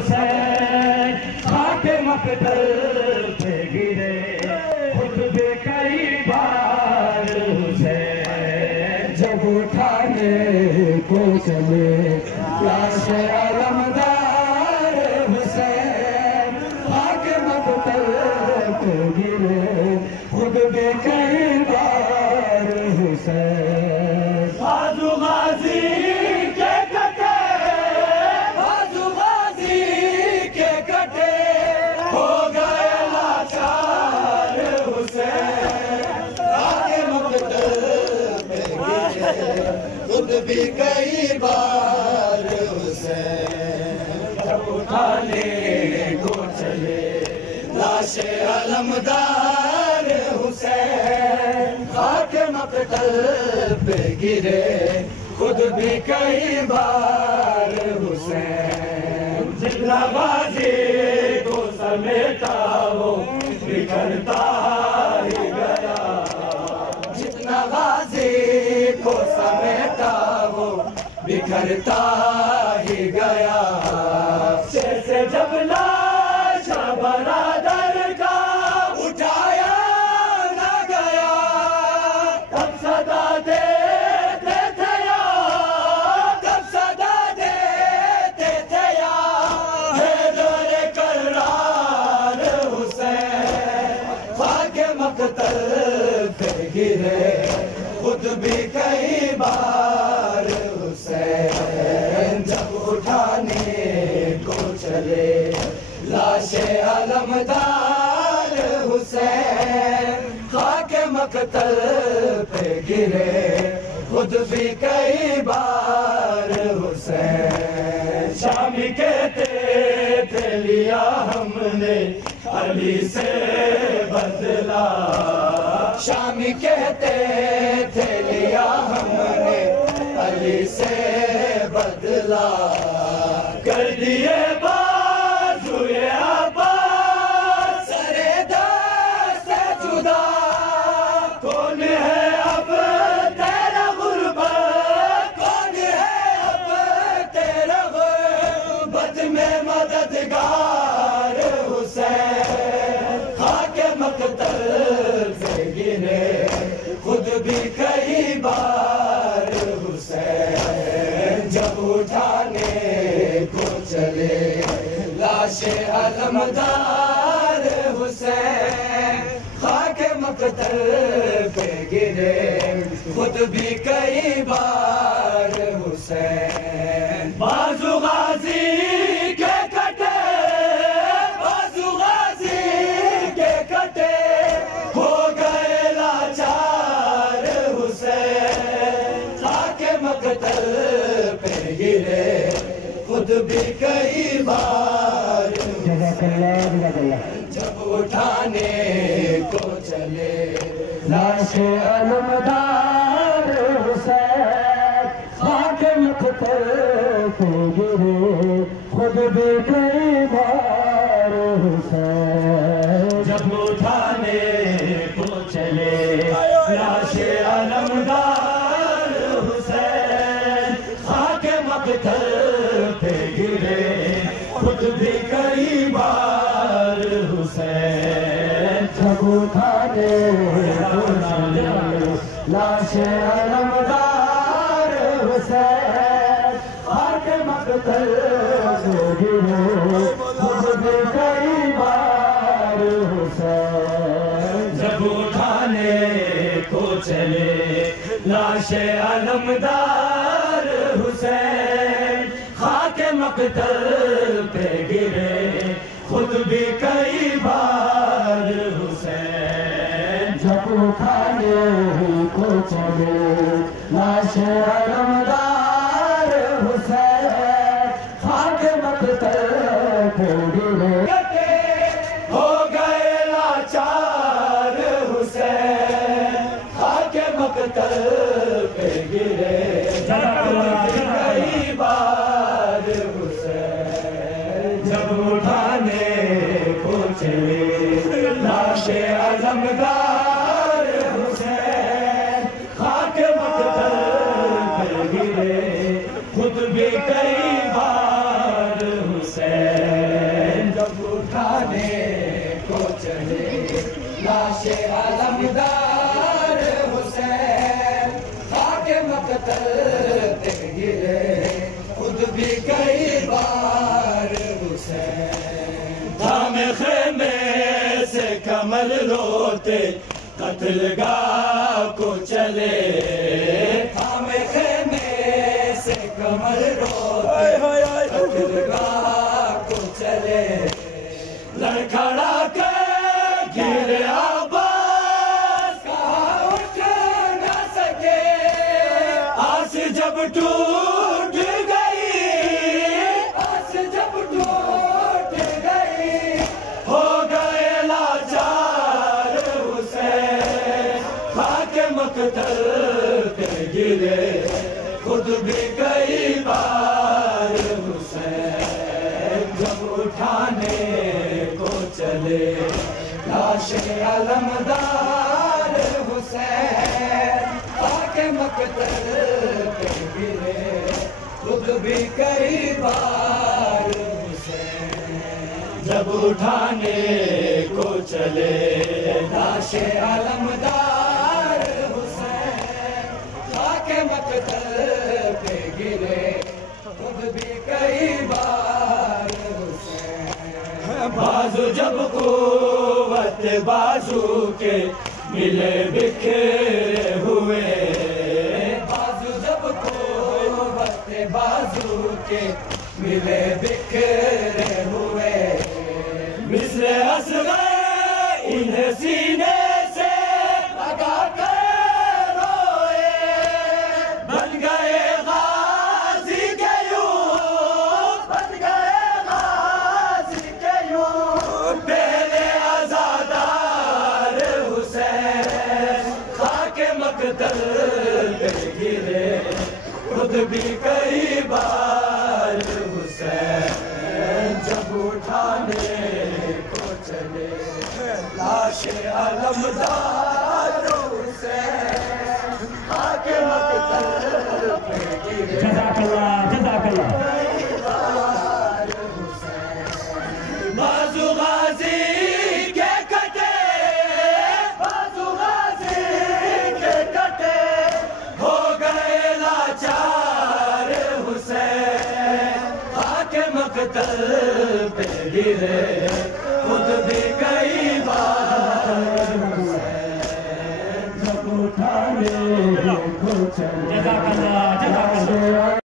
حسین خاک مقتل پہ گرے خود بھی کئی بار حسین جب اٹھانے کو چلے لاش علمدار حسین خاک مقتل پہ گرے خود بھی کئی بار حسین بازو غازی کے کٹے بازو غازی کے کٹے ہو گئے لاچار حسین خاک مقتل پہ گرے خود بھی کئی بار حسین جب اٹھانے کو چلے لاش علمدار حسین خاک مقتل پہ گرے خود بھی کئی بار حسین جتنا غازی کو سمیٹا وہ بکھرتا ہی گیا جتنا غازی کو سمیٹا وہ بکھرتا ہی گیا جیسے جب لاش برادر کا اٹھایا نہ گیا تب صدا دیتے تھے یار تب صدا دیتے تھے یار حیدر کرار حسین خاک مقتل پہ گرے خود بھی کئی بار حسین جب اٹھانے کو چلے لاش علمدار حسین خاک مقتل پہ گرے خود بھی کئی بار حسین شامی کہتے تھے لیا ہم نے علی سے بدلا شامی کہتے تھے لیا ہم نے علی سے بدلا کر دیے بازوئے عباس سرے دست سے جدا کون ہے اب تیرا غربت کون ہے اب تیرا غربت میں مددگار حسین خاک مقتل پہ گرے خود بھی کئی بار حسین جب اٹھانے کو چلے لاش علمدار حسین خاک مقتل پہ گرے خود بھی کئی بار حسین بازو غازی کے کٹے بازو غازی کے کٹے ہو گئے لاچار حسین خاک مقتل پہ گرے خود بھی کئی بار جب اٹھانے کو چلے لاش علمدار حسین خاک مقتل پہ گرے خود بھی کئی بار حسین جب اٹھانے کو چلے لاش علمدار حسین خاک مقتل پہ گرے خود بھی کئی بار حسین جب اٹھانے کو چلے لاش علمدار حسین خاک مقتل پہ گرے خود بھی کئی بار حسین جب اٹھانے کو چلے لاش علمدار حسین خاک مقتل پہ گرے خود بھی کئی بار حسین جب اٹھانے کو چلے لاش علمدار حسین خاک مقتل پہ گرے ہو گئے لاچار حسین خاک مقتل پہ گرے کئی بار حسین جب اٹھانے کو چلے لاش علمدار حسین خاک مقتل پہ گرے خود بھی کئی بار حسین اٹھانے کو چلے لاش علمدار حسین خاک مقتل پہ گرے خود بھی کئی بار حسین تھامے خیمے سے کمر روتے قتل گاہ کو چلے تھامے خیمے سے کمر روتے قتل گاہ کو چلے لڑکھڑا کے گرے عباس کہاں اٹھ نہ سکے آس جب ٹوٹ گئی آس جب ٹوٹ گئی ہو گئے لاچار حسین خاک مقتل پہ گرے خود بھی کئی بار حسین جب اٹھانے کو چلے لاش علمدار حسین خاک مقتل پہ گرے خود بھی کئی بار حسین جب اٹھانے کو چلے لاش علمدار حسین خاک مقتل پہ گرے خود بھی کئی بار حسین بازو جب قوت بازو کے ملے بکھرے ہوئے بازو جب قوت بازو کے ملے بکھرے ہوئے مثل اصغر انہیں سینے سے لگا کر روئے بن گئے غازی کے یوں بن گئے غازی کے یوں پہلے عزادار حسین خاک مقتل پہ گرے خود بھی کئی بار حسین جب اٹھانے کو چلے لاش علمدار حسین خاک مقتل پہ گرے جزاک اللہ جزاک اللہ بازو غازی کے کٹے بازو غازی کے کٹے ہو گئے لاچار حسین خاک مقتل پہ گرے خود بھی کئی بار جب اٹھانے کو چلے جزاک اللہ جزاک اللہ